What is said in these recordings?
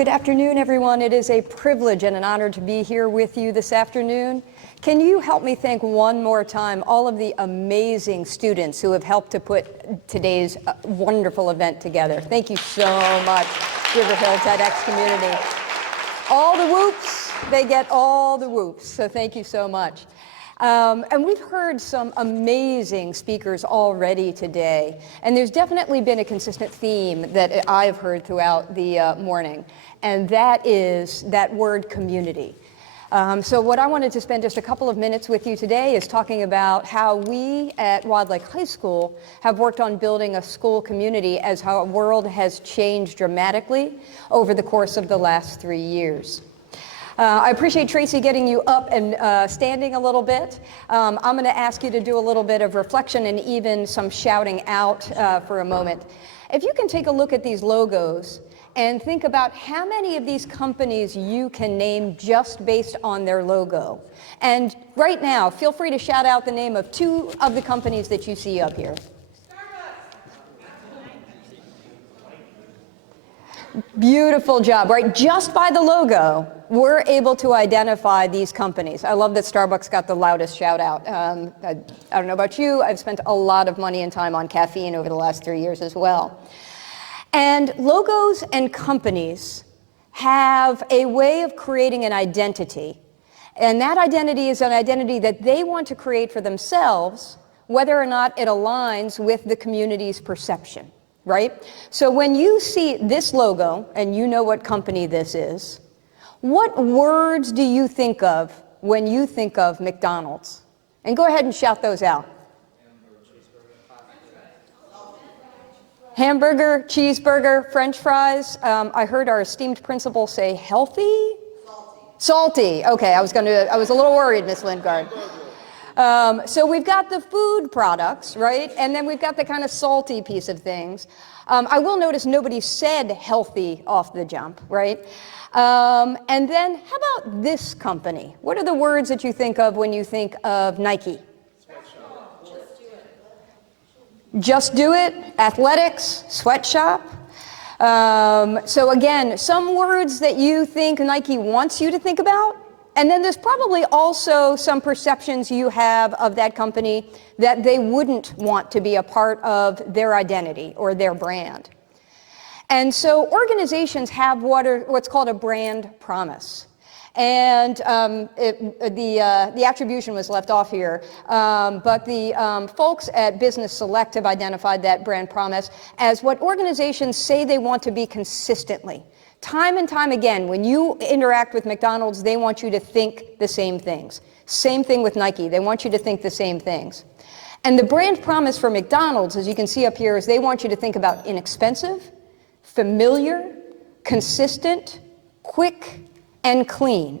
Good afternoon, everyone. It is a privilege and an honor to be here with you this afternoon. Can you help me thank one more time all of the amazing students who have helped to put today's wonderful event together. Thank you so much, River Hill TEDx community. All the whoops, they get all the whoops, so thank you so much. And we've heard some amazing speakers already today, and there's definitely been a consistent theme that I've heard throughout the morning, and that is that word community. So what I wanted to spend just a couple of minutes with you today is talking about how we at Wildcat High School have worked on building a school community as our world has changed dramatically over the course of the last 3 years. I appreciate Tracy getting you up and standing a little bit. I'm going to ask you to do a little bit of reflection and even some shouting out for a moment. If you can take a look at these logos and think about how many of these companies you can name just based on their logo. And right now, feel free to shout out the name of 2 of the companies that you see up here. Beautiful job, right? Just by the logo, we're able to identify these companies. I love that Starbucks got the loudest shout out. I don't know about you, I've spent a lot of money and time on caffeine over the last 3 years as well. And logos and companies have a way of creating an identity. And that identity is an identity that they want to create for themselves, whether or not it aligns with the community's perception. Right? So when you see this logo, and you know what company this is, what words do you think of when you think of McDonald's? And go ahead and shout those out. Hamburger, cheeseburger, French fries. I heard our esteemed principal say healthy? Salty. Okay, I was a little worried, Miss Lindgard. So we've got the food products, right? And then we've got the kind of salty piece of things. I will notice nobody said healthy off the jump, right? And then how about this company? What are the words that you think of when you think of Nike? Just do it, athletics, sweatshop. So again, some words that you think Nike wants you to think about. And then there's probably also some perceptions you have of that company that they wouldn't want to be a part of their identity or their brand. And so organizations have what's called a brand promise. And the attribution was left off here, but the folks at Business Select have identified that brand promise as what organizations say they want to be consistently. Time and time again, when you interact with McDonald's, they want you to think the same things. Same thing with Nike. They want you to think the same things. And the brand promise for McDonald's, as you can see up here, is they want you to think about inexpensive, familiar, consistent, quick, and clean.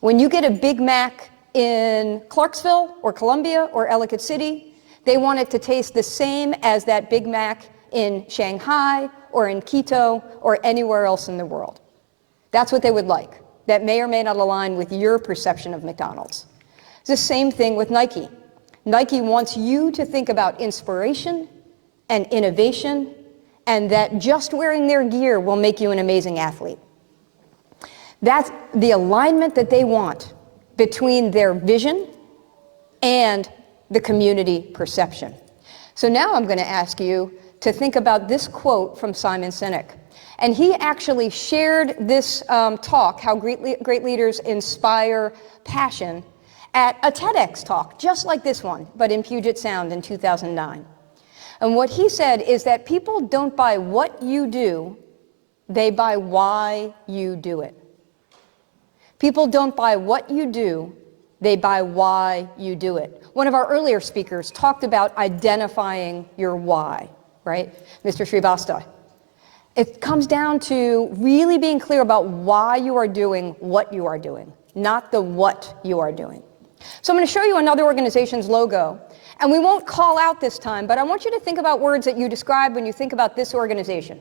When you get a Big Mac in Clarksville or Columbia or Ellicott City, they want it to taste the same as that Big Mac in Shanghai or in Quito or anywhere else in the world. That's what they would like. That may or may not align with your perception of McDonald's. It's the same thing with Nike. Nike wants you to think about inspiration and innovation, and that just wearing their gear will make you an amazing athlete. That's the alignment that they want between their vision and the community perception. So now I'm going to ask you to think about this quote from Simon Sinek. And he actually shared this talk, How Great Leaders Inspire Passion, at a TEDx talk, just like this one, but in Puget Sound in 2009. And what he said is that people don't buy what you do, they buy why you do it. People don't buy what you do, they buy why you do it. One of our earlier speakers talked about identifying your why. Right? Mr. Srivastava. It comes down to really being clear about why you are doing what you are doing, not the what you are doing. So I'm going to show you another organization's logo, and we won't call out this time, but I want you to think about words that you describe when you think about this organization.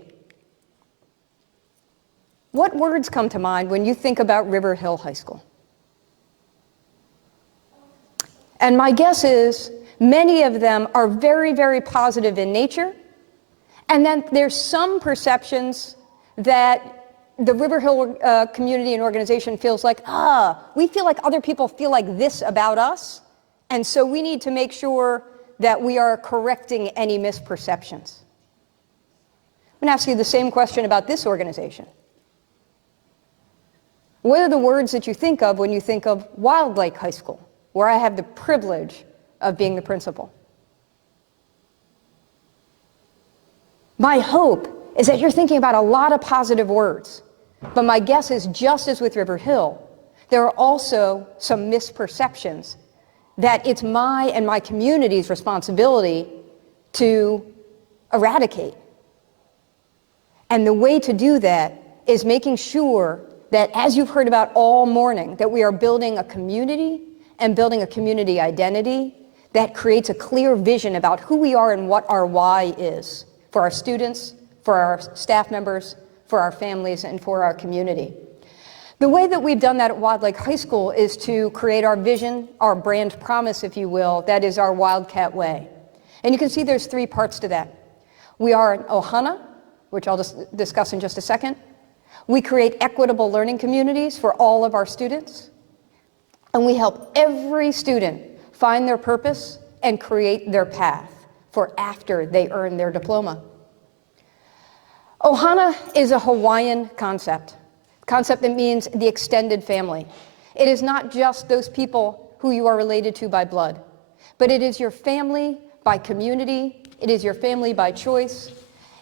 What words come to mind when you think about River Hill High School? And my guess is many of them are very, very positive in nature. And then there's some perceptions that the River Hill community and organization feels like, we feel like other people feel like this about us, and so we need to make sure that we are correcting any misperceptions. I'm going to ask you the same question about this organization. What are the words that you think of when you think of Wildcat High School, where I have the privilege of being the principal? My hope is that you're thinking about a lot of positive words, but my guess is, just as with River Hill, there are also some misperceptions that it's my and my community's responsibility to eradicate. And the way to do that is making sure that, as you've heard about all morning, that we are building a community and building a community identity that creates a clear vision about who we are and what our why is for our students, for our staff members, for our families, and for our community. The way that we've done that at Wildcat High School is to create our vision, our brand promise, if you will, that is our Wildcat Way. And you can see there's 3 parts to that. We are an Ohana, which I'll discuss in just a second. We create equitable learning communities for all of our students. And we help every student find their purpose and create their path for after they earn their diploma. Ohana is a Hawaiian concept that means the extended family. It is not just those people who you are related to by blood, but it is your family by community, it is your family by choice,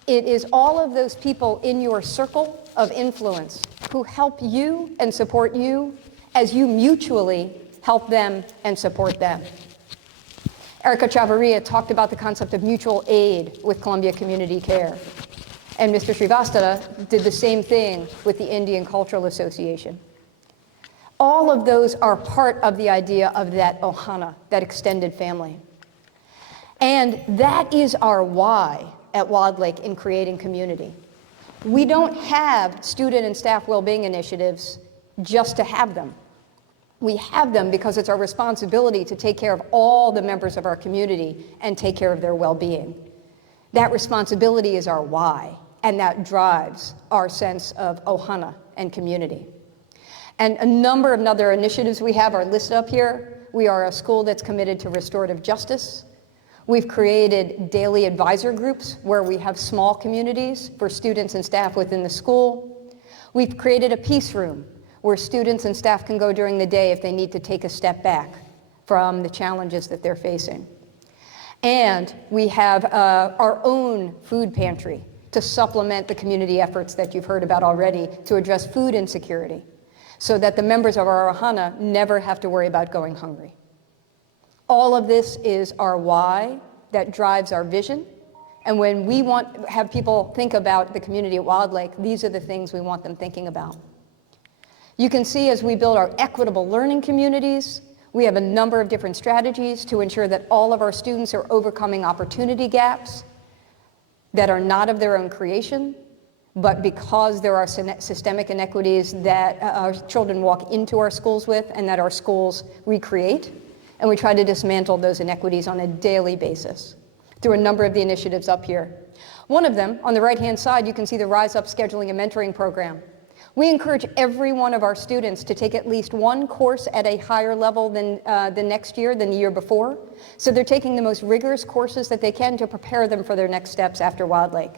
it is all of those people in your circle of influence who help you and support you as you mutually help them and support them. Erica Chavarria talked about the concept of mutual aid with Columbia Community Care. And Mr. Srivastava did the same thing with the Indian Cultural Association. All of those are part of the idea of that Ohana, that extended family. And that is our why at Wildcat in creating community. We don't have student and staff well-being initiatives just to have them. We have them because it's our responsibility to take care of all the members of our community and take care of their well-being. That responsibility is our why, and that drives our sense of Ohana and community. And a number of other initiatives we have are listed up here. We are a school that's committed to restorative justice. We've created daily advisor groups where we have small communities for students and staff within the school. We've created a peace room where students and staff can go during the day if they need to take a step back from the challenges that they're facing. And we have our own food pantry to supplement the community efforts that you've heard about already to address food insecurity, so that the members of our Ohana never have to worry about going hungry. All of this is our why that drives our vision. And when we have people think about the community at Wildcat, these are the things we want them thinking about. You can see as we build our equitable learning communities, we have a number of different strategies to ensure that all of our students are overcoming opportunity gaps that are not of their own creation, but because there are systemic inequities that our children walk into our schools with and that our schools recreate. And we try to dismantle those inequities on a daily basis through a number of the initiatives up here. One of them, on the right-hand side, you can see the Rise Up Scheduling and Mentoring Program. We encourage every one of our students to take at least one course at a higher level than the next year, than the year before. So they're taking the most rigorous courses that they can to prepare them for their next steps after Wildcat.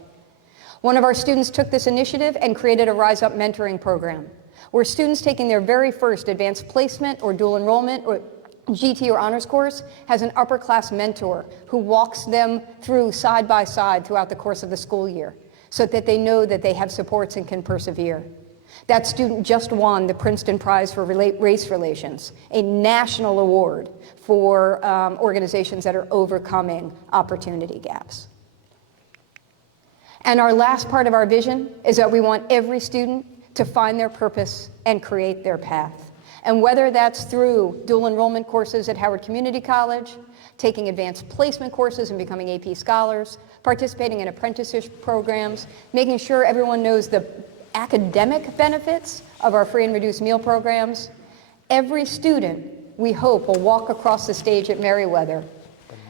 One of our students took this initiative and created a Rise Up Mentoring Program, where students taking their very first advanced placement or dual enrollment or GT or honors course has an upper class mentor who walks them through side by side throughout the course of the school year so that they know that they have supports and can persevere. That student just won the Princeton Prize for Race Relations, a national award for organizations that are overcoming opportunity gaps. And our last part of our vision is that we want every student to find their purpose and create their path. And whether that's through dual enrollment courses at Howard Community College, taking advanced placement courses and becoming AP scholars, participating in apprenticeship programs, making sure everyone knows the academic benefits of our free and reduced meal programs, every student, we hope, will walk across the stage at Merriweather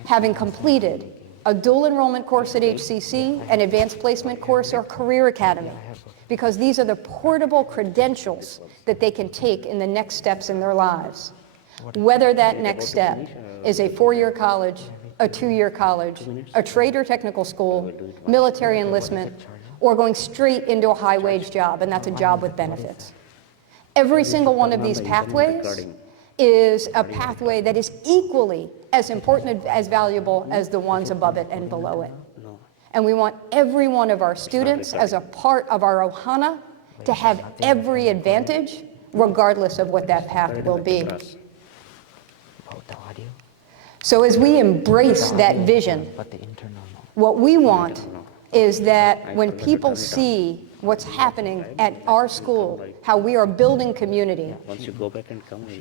having completed a dual enrollment course at HCC, an advanced placement course, or career academy, because these are the portable credentials that they can take in the next steps in their lives. Whether that next step is a 4-year college, a 2-year college, a trade or technical school, military enlistment, or going straight into a high-wage job, and that's a job with benefits. Every single one of these pathways is a pathway that is equally as important, as valuable as the ones above it and below it. And we want every one of our students as a part of our Ohana to have every advantage, regardless of what that path will be. So as we embrace that vision, what we want is that when people see what's happening at our school, how we are building community.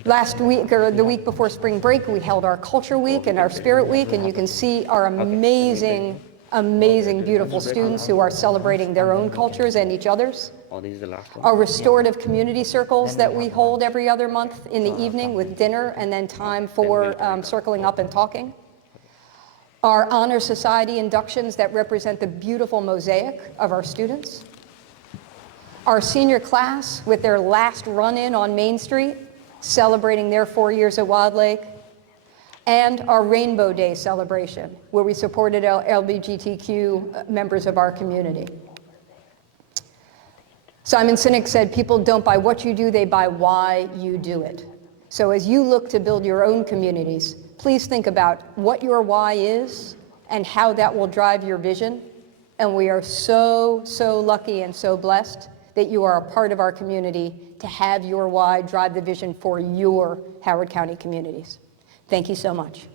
Last week, or the week before spring break, we held our Culture Week and our Spirit Week, and you can see our amazing, amazing, beautiful students who are celebrating their own cultures and each other's. Our restorative community circles that we hold every other month in the evening with dinner and then time for circling up and talking. Our Honor Society inductions that represent the beautiful mosaic of our students. Our senior class with their last run-in on Main Street, celebrating their 4 years at Wild Lake. And our Rainbow Day celebration, where we supported LGBTQ members of our community. Simon Sinek said, people don't buy what you do, they buy why you do it. So as you look to build your own communities, please think about what your why is and how that will drive your vision. And we are so, so lucky and so blessed that you are a part of our community to have your why drive the vision for your Howard County communities. Thank you so much.